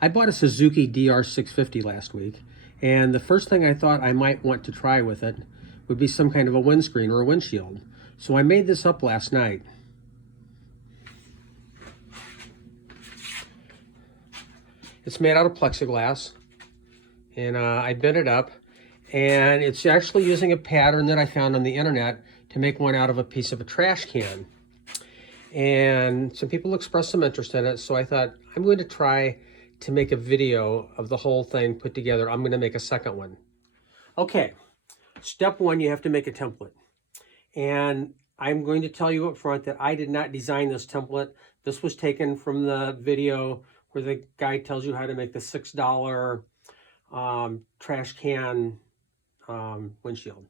I bought a Suzuki DR650 last week, and the first thing I thought I might want to try with it would be some kind of a windscreen or a windshield. So I made this up last night. It's made out of plexiglass, and I bent it up, and it's actually using a pattern that I found on the internet to make one out of a piece of a trash can. And some people expressed some interest in it, so I thought I'm going to try to make a video of the whole thing put together. I'm going to make a second one. Okay, step one, you have to make a template. And I'm going to tell you up front that I did not design this template. This was taken from the video where the guy tells you how to make the $6 trash can windshield.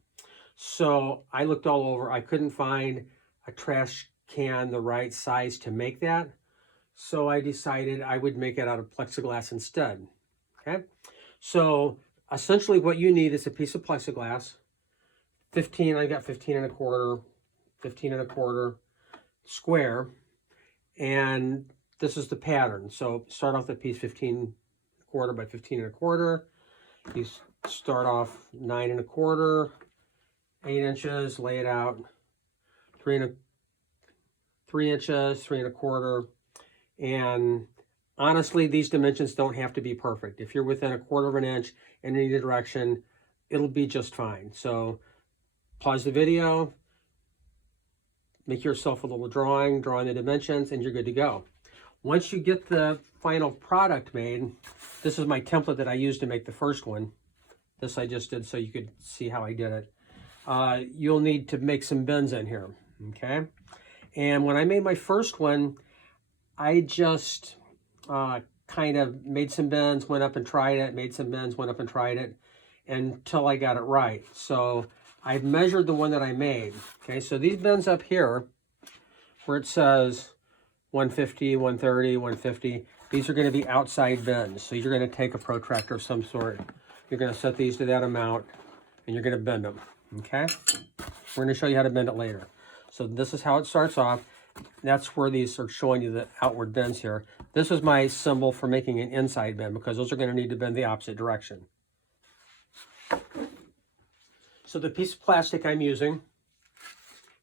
So I looked all over. I couldn't find a trash can the right size to make that. So I decided I would make it out of plexiglass instead. Okay. So essentially what you need is a piece of plexiglass. I got 15 and a quarter square. And this is the pattern. So start off the piece 15 quarter by 15 and a quarter. You start off 9 and a quarter, 8 inches, lay it out, 3 inches, 3 and a quarter. And honestly, these dimensions don't have to be perfect. If you're within a quarter of an inch in any direction, it'll be just fine. So pause the video, make yourself a little drawing the dimensions, and you're good to go. Once you get the final product made, this is my template that I used to make the first one. This I just did so you could see how I did it. You'll need to make some bends in here, okay? And when I made my first one, I just kind of made some bends, went up and tried it, made some bends, went up and tried it until I got it right. So I've measured the one that I made, okay? So these bends up here, where it says 150, 130, 150, these are going to be outside bends. So you're going to take a protractor of some sort. You're going to set these to that amount, and you're going to bend them, okay? We're going to show you how to bend it later. So this is how it starts off. That's where these are showing you the outward bends here. This is my symbol for making an inside bend, because those are going to need to bend the opposite direction. So the piece of plastic I'm using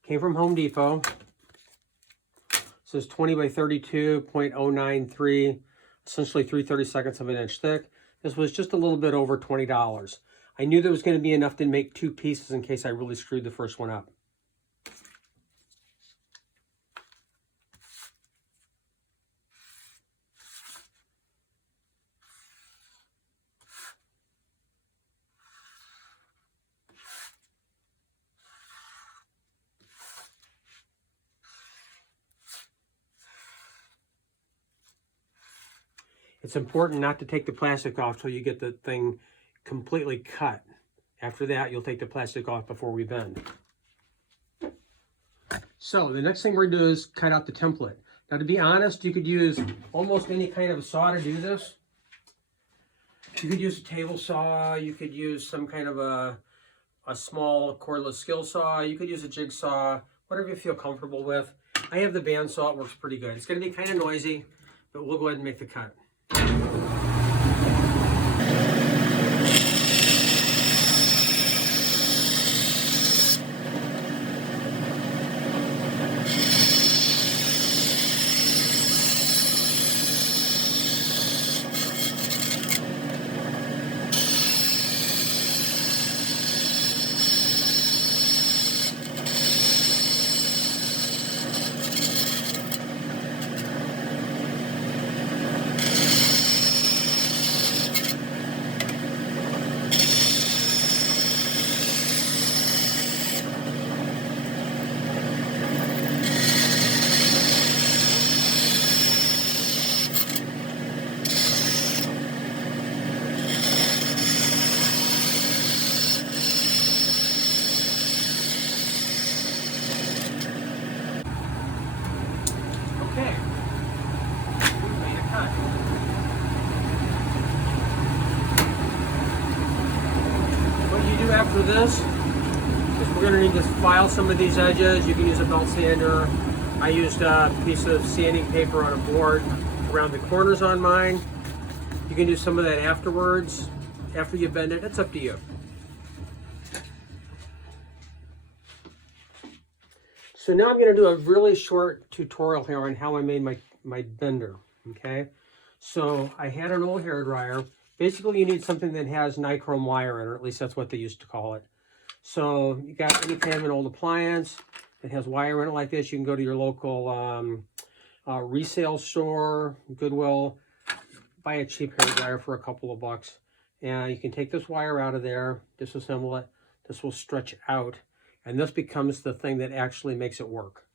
came from Home Depot. It says 20 by 32.093, essentially 3/32 of an inch thick. This was just a little bit over $20. I knew there was going to be enough to make two pieces in case I really screwed the first one up. It's important not to take the plastic off till you get the thing completely cut. After that, you'll take the plastic off before we bend. So the next thing we're going to do is cut out the template. Now, to be honest, you could use almost any kind of saw to do this. You could use a table saw. You could use some kind of a small cordless skill saw. You could use a jigsaw, whatever you feel comfortable with. I have the bandsaw. It works pretty good. It's going to be kind of noisy, but we'll go ahead and make the cut. After this is we're going to need to file some of these edges. You can use a belt sander. I used a piece of sanding paper on a board around the corners on mine. You can do some of that afterwards, after you bend it. It's up to you. So now I'm going to do a really short tutorial here on how I made my bender, okay? So I had an old hairdryer. Basically, you need something that has nichrome wire in it, or at least that's what they used to call it. So you got any kind of an old appliance that has wire in it like this, you can go to your local resale store, Goodwill, buy a cheap hairdryer for a couple of bucks. And you can take this wire out of there, disassemble it. This will stretch out. And this becomes the thing that actually makes it work.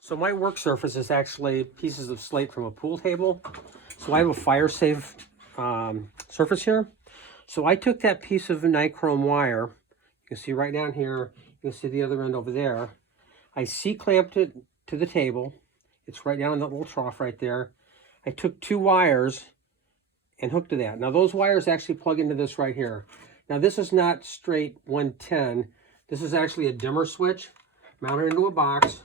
So my work surface is actually pieces of slate from a pool table. So I have a fire-safe surface here. So I took that piece of nichrome wire. You can see right down here. You can see the other end over there. I C-clamped it to the table. It's right down in that little trough right there. I took 2 wires and hooked to that. Now those wires actually plug into this right here. Now this is not straight 110. This is actually a dimmer switch mounted into a box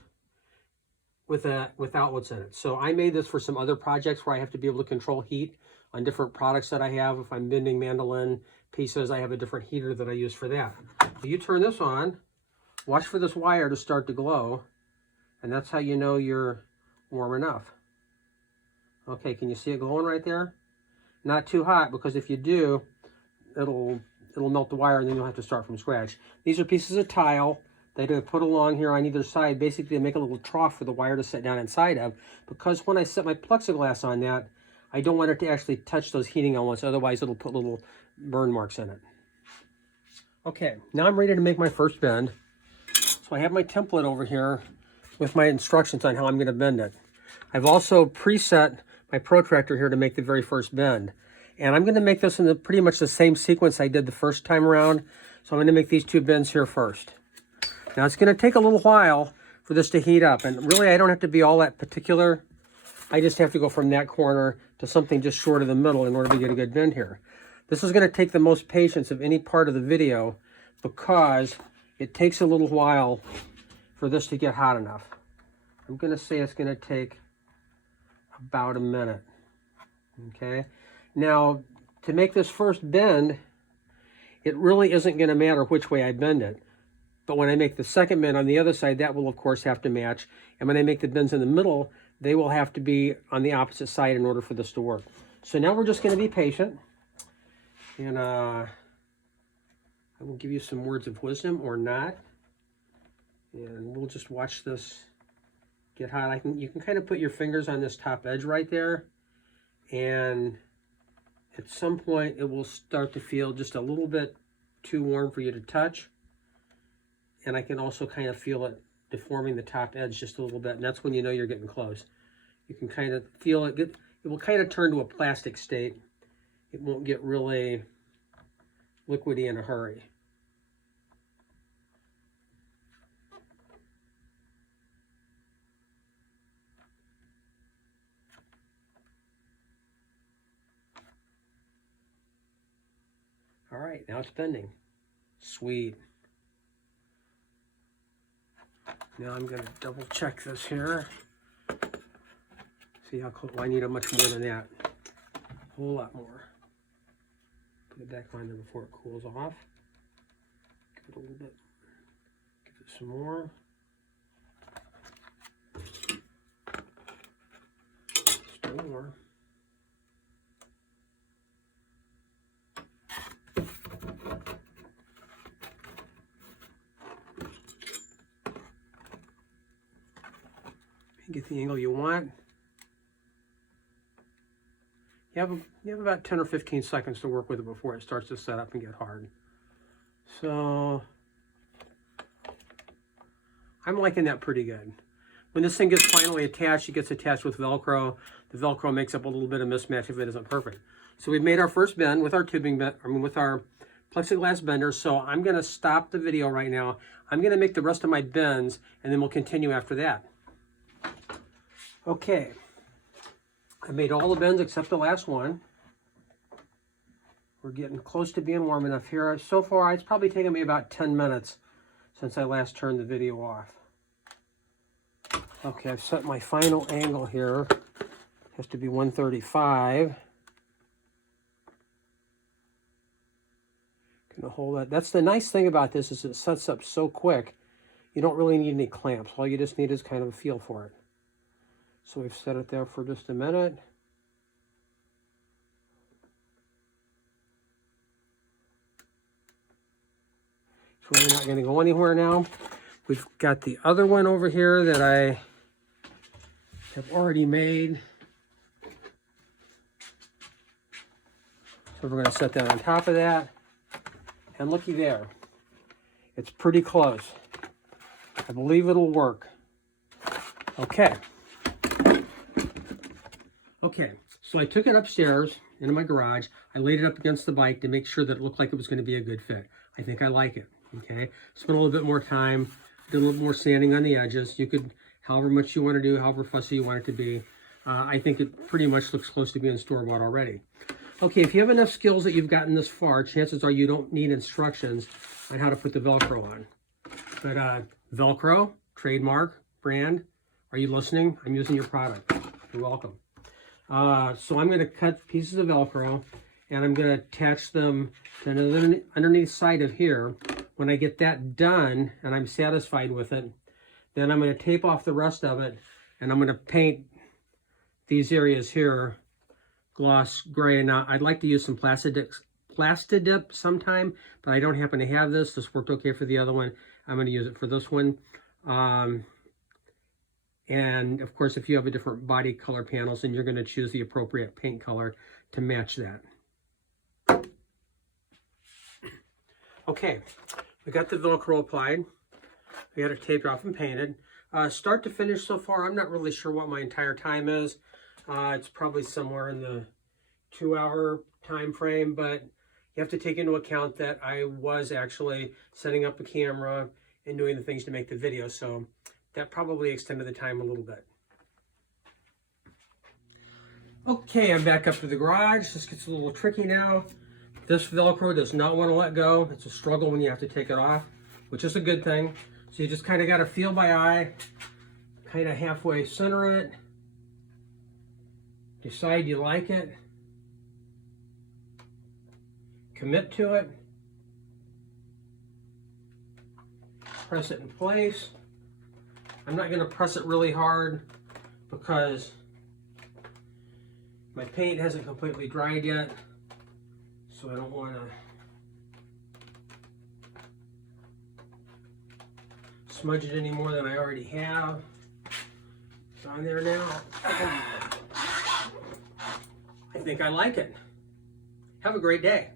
with outlets in it. So I made this for some other projects where I have to be able to control heat on different products that I have. If I'm bending mandolin pieces, I have a different heater that I use for that. So you turn this on, watch for this wire to start to glow, and that's how you know you're warm enough. Okay, can you see it glowing right there? Not too hot, because if you do, it'll melt the wire and then you'll have to start from scratch. These are pieces of tile that I put along here on either side, basically to make a little trough for the wire to sit down inside of, because when I set my plexiglass on that, I don't want it to actually touch those heating elements, otherwise it'll put little burn marks in it. Okay, now I'm ready to make my first bend. So I have my template over here with my instructions on how I'm going to bend it. I've also preset my protractor here to make the very first bend. And I'm going to make this in pretty much the same sequence I did the first time around. So I'm going to make these 2 bends here first. Now it's going to take a little while for this to heat up. And really I don't have to be all that particular. I just have to go from that corner to something just short of the middle in order to get a good bend here. This is going to take the most patience of any part of the video because it takes a little while for this to get hot enough. I'm going to say it's going to take about a minute. Okay. Now, to make this first bend, it really isn't going to matter which way I bend it. But when I make the second bend on the other side, that will, of course, have to match. And when I make the bends in the middle, they will have to be on the opposite side in order for this to work. So now we're just going to be patient. And I will give you some words of wisdom or not. And we'll just watch this get hot. You can kind of put your fingers on this top edge right there. And at some point, it will start to feel just a little bit too warm for you to touch. And I can also kind of feel it deforming the top edge just a little bit. And that's when you know you're getting close. You can kind of feel it. It will kind of turn to a plastic state. It won't get really liquidy in a hurry. All right, now it's bending. Sweet. Now I'm going to double check this here. See how close. Well, I need a much more than that. A whole lot more. Put it back on there before it cools off. Give it a little bit. Give it some more. Still more. Get the angle you want. You have about 10 or 15 seconds to work with it before it starts to set up and get hard. So I'm liking that pretty good. When this thing gets finally attached, it gets attached with Velcro. The Velcro makes up a little bit of mismatch if it isn't perfect. So we've made our first bend with our tubing bend, with our plexiglass bender. So I'm going to stop the video right now. I'm going to make the rest of my bends, and then we'll continue after that. Okay, I made all the bends except the last one. We're getting close to being warm enough here. So far, it's probably taken me about 10 minutes since I last turned the video off. Okay, I've set my final angle here. It has to be 135. Gonna hold that. That's the nice thing about this is it sets up so quick. You don't really need any clamps. All you just need is kind of a feel for it. So we've set it there for just a minute. It's really not going to go anywhere now. We've got the other one over here that I have already made. So we're going to set that on top of that. And looky there. It's pretty close. I believe it'll work. Okay. Okay, so I took it upstairs into my garage. I laid it up against the bike to make sure that it looked like it was going to be a good fit. I think I like it. Okay, spent a little bit more time, did a little more sanding on the edges. You could, however much you want to do, however fussy you want it to be. I think it pretty much looks close to being store-bought already. Okay, if you have enough skills that you've gotten this far, chances are you don't need instructions on how to put the Velcro on. But Velcro, trademark, brand, are you listening? I'm using your product. You're welcome. So I'm going to cut pieces of Velcro and I'm going to attach them to another underneath side of here. When I get that done and I'm satisfied with it, then I'm going to tape off the rest of it and I'm going to paint these areas here gloss gray. Now I'd like to use some Plastidip sometime, but I don't happen to have this. This worked okay for the other one. I'm going to use it for this one. And of course, if you have a different body color panels, then you're going to choose the appropriate paint color to match that. Okay, we got the Velcro applied. We got it taped off and painted. Start to finish so far, I'm not really sure what my entire time is. It's probably somewhere in the 2-hour time frame, but you have to take into account that I was actually setting up a camera and doing the things to make the video, so that probably extended the time a little bit. Okay, I'm back up to the garage. This gets a little tricky now. This Velcro does not want to let go. It's a struggle when you have to take it off, which is a good thing. So you just kind of got to feel by eye, kind of halfway center it, decide you like it, commit to it, press it in place. I'm not going to press it really hard because my paint hasn't completely dried yet, so I don't want to smudge it any more than I already have. It's on there now. I think I like it. Have a great day.